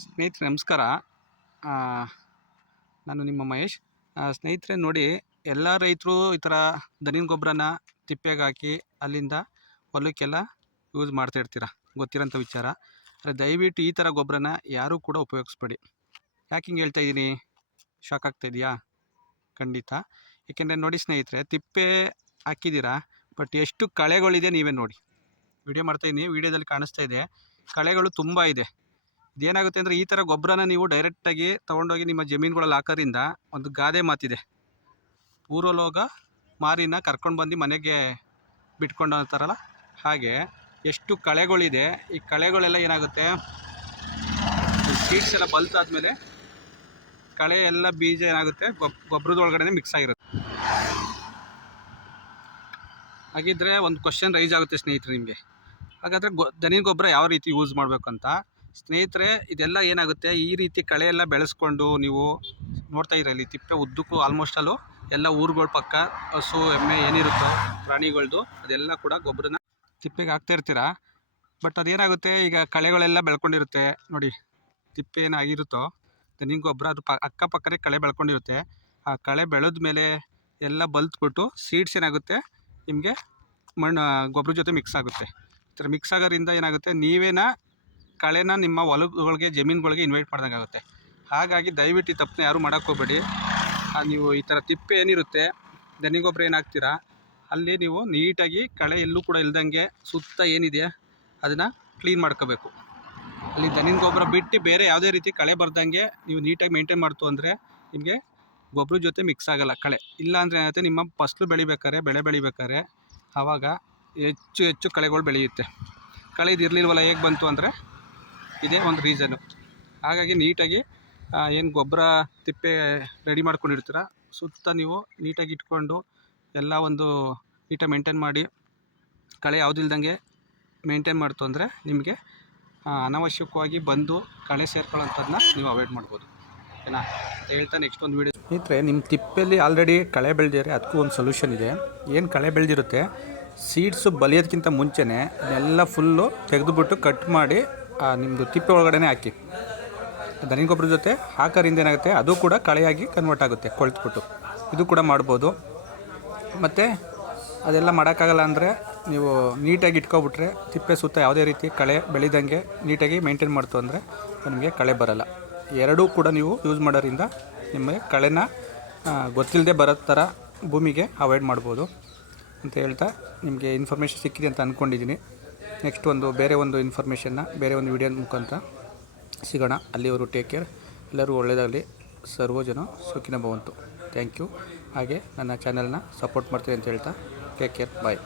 ಸ್ನೇಹಿತರೆ, ನಮಸ್ಕಾರ. ನಾನು ನಿಮ್ಮ ಮಹೇಶ್. ಸ್ನೇಹಿತರೆ, ನೋಡಿ, ಎಲ್ಲ ರೈತರು ಈ ಥರ ದನಿನ ಗೊಬ್ಬರನ ತಿಪ್ಪೆಗೆ ಹಾಕಿ ಅಲ್ಲಿಂದ ಹೊಲಕ್ಕೆಲ್ಲ ಯೂಸ್ ಮಾಡ್ತಾ ಇರ್ತೀರ? ಗೊತ್ತಿರೋಂಥ ವಿಚಾರ. ಆದರೆ ದಯವಿಟ್ಟು ಈ ಥರ ಗೊಬ್ಬರನ ಯಾರೂ ಕೂಡ ಉಪಯೋಗಿಸ್ಬೇಡಿ. ಯಾಕೆ ಹಿಂಗೆ ಹೇಳ್ತಾ ಇದ್ದೀನಿ? ಶಾಕ್ ಆಗ್ತಾ ಇದೆಯಾ? ಖಂಡಿತ. ಏಕೆಂದರೆ ನೋಡಿ ಸ್ನೇಹಿತರೆ, ತಿಪ್ಪೆ ಹಾಕಿದ್ದೀರಾ? ಬಟ್ ಎಷ್ಟು ಕಳೆಗಳಿದೆ ನೀವೇ ನೋಡಿ. ವಿಡಿಯೋ ಮಾಡ್ತಾಯಿದ್ದೀನಿ ವಿಡಿಯೋದಲ್ಲಿ ಕಾಣಿಸ್ತಾ ಇದೆ. ಕಳೆಗಳು ತುಂಬ ಇದೆ. ಇದೇನಾಗುತ್ತೆ ಅಂದರೆ ಈ ಥರ ಗೊಬ್ಬರನ ನೀವು ಡೈರೆಕ್ಟಾಗಿ ತೊಗೊಂಡೋಗಿ ನಿಮ್ಮ ಜಮೀನುಗಳಲ್ಲಿ ಹಾಕೋದ್ರಿಂದ ಒಂದು ಗಾದೆ ಮಾತಿದೆ. ಪೂರ್ವಲೋಗ ಮಾರಿನ ಕರ್ಕೊಂಡು ಬಂದು ಮನೆಗೆ ಬಿಟ್ಕೊಂಡು ಅಂತಾರಲ್ಲ ಹಾಗೆ ಎಷ್ಟು ಕಳೆಗಳಿದೆ, ಈ ಕಳೆಗಳೆಲ್ಲ ಏನಾಗುತ್ತೆ? ಸೀಡ್ಸ್ ಎಲ್ಲ ಬಲ್ತಾದ್ಮೇಲೆ ಕಳೆ ಎಲ್ಲ ಬೀಜ ಏನಾಗುತ್ತೆ? ಗೊಬ್ ಗೊಬ್ಬರದ ಒಳಗಡೆ ಮಿಕ್ಸ್ ಆಗಿರುತ್ತೆ. ಹಾಗಿದ್ರೆ ಒಂದು ಕ್ವಶನ್ ರೈಸ್ ಆಗುತ್ತೆ ಸ್ನೇಹಿತರೆ ನಿಮಗೆ. ಹಾಗಾದರೆ ಗೊ ಗೊಬ್ಬರ ಯಾವ ರೀತಿ ಯೂಸ್ ಮಾಡಬೇಕು ಅಂತ ಸ್ನೇಹಿತರೆ, ಇದೆಲ್ಲ ಏನಾಗುತ್ತೆ? ಈ ರೀತಿ ಕಳೆ ಎಲ್ಲ ಬೆಳೆಸ್ಕೊಂಡು ನೀವು ನೋಡ್ತಾ ಇರಲಿ, ತಿಪ್ಪೆ ಉದ್ದಕ್ಕೂ ಆಲ್ಮೋಸ್ಟ್ ಅಲ್ಲೂ ಎಲ್ಲ ಊರುಗಳ ಪಕ್ಕ ಹಸು, ಎಮ್ಮೆ ಏನಿರುತ್ತೋ ಪ್ರಾಣಿಗಳದ್ದು ಅದೆಲ್ಲ ಕೂಡ ಗೊಬ್ಬರನ ತಿಪ್ಪೆಗೆ ಹಾಕ್ತಾ ಇರ್ತೀರ? ಬಟ್ ಅದೇನಾಗುತ್ತೆ? ಈಗ ಕಳೆಗಳೆಲ್ಲ ಬೆಳ್ಕೊಂಡಿರುತ್ತೆ. ನೋಡಿ, ತಿಪ್ಪೆ ಏನಾಗಿರುತ್ತೋ ದನಿನ ಗೊಬ್ಬರ ಅದು ಪ ಅಕ್ಕಪಕ್ಕನೇ ಕಳೆ ಬೆಳ್ಕೊಂಡಿರುತ್ತೆ. ಆ ಕಳೆ ಬೆಳೆದ ಮೇಲೆ ಎಲ್ಲ ಬಲ್ತ್ಬಿಟ್ಟು ಸೀಡ್ಸ್ ಏನಾಗುತ್ತೆ? ನಿಮಗೆ ಮಣ್ಣು, ಗೊಬ್ಬರ ಜೊತೆ ಮಿಕ್ಸ್ ಆಗುತ್ತೆ. ಈ ಥರ ಮಿಕ್ಸ್ ಆಗೋದ್ರಿಂದ ಏನಾಗುತ್ತೆ? ನೀವೇನ ಕಳೆನ ನಿಮ್ಮ ಹೊಲಗಳಿಗೆ, ಜಮೀನುಗಳಿಗೆ ಇನ್ವೈಟ್ ಮಾಡ್ದಂಗೆ ಆಗುತ್ತೆ ಹಾಗಾಗಿ ದಯವಿಟ್ಟು ಈ ತಪ್ಪನ್ನ ಯಾರೂ ಹೋಗ್ಬೇಡಿ. ನೀವು ಈ ಥರ ತಿಪ್ಪೆ ಏನಿರುತ್ತೆ ದನಿಗೊಬ್ಬರ ಏನು ಹಾಕ್ತೀರಾ ಅಲ್ಲಿ ನೀವು ನೀಟಾಗಿ ಕಳೆ ಎಲ್ಲೂ ಕೂಡ ಇಲ್ದಂಗೆ ಸುತ್ತ ಏನಿದೆ ಅದನ್ನು ಕ್ಲೀನ್ ಮಾಡ್ಕೋಬೇಕು. ಅಲ್ಲಿ ದನಿನ ಗೊಬ್ಬರ ಬಿಟ್ಟು ಬೇರೆ ಯಾವುದೇ ರೀತಿ ಕಳೆ ಬರ್ದಂಗೆ ನೀವು ನೀಟಾಗಿ ಮೇಂಟೈನ್ ಮಾಡ್ತು ಅಂದರೆ ನಿಮಗೆ ಗೊಬ್ಬರ ಜೊತೆ ಮಿಕ್ಸ್ ಆಗಲ್ಲ ಕಳೆ. ಇಲ್ಲ ಅಂದರೆ ಏನಾಗುತ್ತೆ, ನಿಮ್ಮ ಫಸಲು ಬೆಳಿಬೇಕಾದ್ರೆ ಬೆಳೆ ಬೆಳಿಬೇಕಾದ್ರೆ ಆವಾಗ ಹೆಚ್ಚು ಹೆಚ್ಚು ಕಳೆಗಳು ಬೆಳೆಯುತ್ತೆ. ಕಳೆದು ಇರಲಿಲ್ವಲ್ಲ, ಹೇಗೆ ಬಂತು ಅಂದರೆ ಇದೇ ಒಂದು ರೀಸನು ಹಾಗಾಗಿ ನೀಟಾಗಿ ಏನು ಗೊಬ್ಬರ ತಿಪ್ಪೆ ರೆಡಿ ಮಾಡ್ಕೊಂಡಿರ್ತೀರ, ಸುತ್ತ ನೀವು ನೀಟಾಗಿ ಇಟ್ಕೊಂಡು ಎಲ್ಲ ಒಂದು ನೀಟಾಗಿ ಮೇಂಟೈನ್ ಮಾಡಿ, ಕಳೆ ಯಾವುದಿಲ್ದಂಗೆ ಮೇಂಟೈನ್ ಮಾಡ್ತು ಅಂದರೆ ನಿಮಗೆ ಅನಾವಶ್ಯಕವಾಗಿ ಬಂದು ಕಳೆ ಸೇರ್ಕೊಳ್ಳೋಂಥದ್ದನ್ನ ನೀವು ಅವಾಯ್ಡ್ ಮಾಡ್ಬೋದು. ಏನಾ? ಅಂತ ಹೇಳ್ತಾ ನೆಕ್ಸ್ಟ್ ಒಂದು ವೀಡಿಯೋ ಸ್ನೇಹಿತರೆ ನಿಮ್ಮ ತಿಪ್ಪೆಯಲ್ಲಿ ಆಲ್ರೆಡಿ ಕಳೆ ಬೆಳೆದಿದ್ದಾರೆ ಅದಕ್ಕೂ ಒಂದು ಸೊಲ್ಯೂಷನ್ ಇದೆ. ಏನು ಕಳೆ ಬೆಳೆದಿರುತ್ತೆ? ಸೀಡ್ಸು ಬಲಿಯೋದಕ್ಕಿಂತ ಮುಂಚೆನೇ ಎಲ್ಲ ಫುಲ್ಲು ತೆಗೆದುಬಿಟ್ಟು ಕಟ್ ಮಾಡಿ ನಿಮ್ಮದು ತಿಪ್ಪೆ ಒಳಗಡೆ ಹಾಕಿ. ದನಿ ಗೊಬ್ಬರ ಜೊತೆ ಹಾಕೋದ್ರಿಂದ ಏನಾಗುತ್ತೆ, ಅದು ಕೂಡ ಕಳೆಯಾಗಿ ಕನ್ವರ್ಟ್ ಆಗುತ್ತೆ, ಕೊಳ್ತುಬಿಟ್ಟು. ಇದು ಕೂಡ ಮಾಡ್ಬೋದು. ಮತ್ತು ಅದೆಲ್ಲ ಮಾಡೋಕ್ಕಾಗಲ್ಲ ಅಂದರೆ ನೀವು ನೀಟಾಗಿ ಇಟ್ಕೊಬಿಟ್ರೆ ತಿಪ್ಪೆ ಸುತ್ತ ಯಾವುದೇ ರೀತಿ ಕಳೆ ಬೆಳೆದಂಗೆ ನೀಟಾಗಿ ಮೇಂಟೈನ್ ಮಾಡ್ತು ಅಂದರೆ ನಿಮಗೆ ಕಳೆ ಬರಲ್ಲ. ಎರಡೂ ಕೂಡ ನೀವು ಯೂಸ್ ಮಾಡೋದ್ರಿಂದ ನಿಮಗೆ ಕಳೆನ ಗೊತ್ತಿಲ್ಲದೆ ಬರೋ ಥರ ಭೂಮಿಗೆ ಅವಾಯ್ಡ್ ಮಾಡ್ಬೋದು. ಅಂತ ಹೇಳ್ತಾ ನಿಮಗೆ ಇನ್ಫಾರ್ಮೇಷನ್ ಸಿಕ್ಕಿದೆ ಅಂತ ಅಂದ್ಕೊಂಡಿದ್ದೀನಿ ನೆಕ್ಸ್ಟ್ ಒಂದು ಬೇರೆ ಒಂದು ಇನ್ಫಾರ್ಮೇಷನ್ನ ಬೇರೆ ಒಂದು ವಿಡಿಯೋ ಮುಖಾಂತರ ಸಿಗೋಣ. ಅಲ್ಲಿವರು ಟೇಕ್ ಕೇರ್ ಎಲ್ಲರೂ ಒಳ್ಳೆಯದಾಗಲಿ ಸರ್ವ ಜನ ಸುಖಿನ ಭವಂತು. ಥ್ಯಾಂಕ್ ಯು ಹಾಗೆ ನನ್ನ ಚಾನಲ್ನ ಸಪೋರ್ಟ್ ಮಾಡ್ತೀನಿ ಅಂತ ಹೇಳ್ತಾ ಟೇಕ್ ಕೇರ್ ಬಾಯ್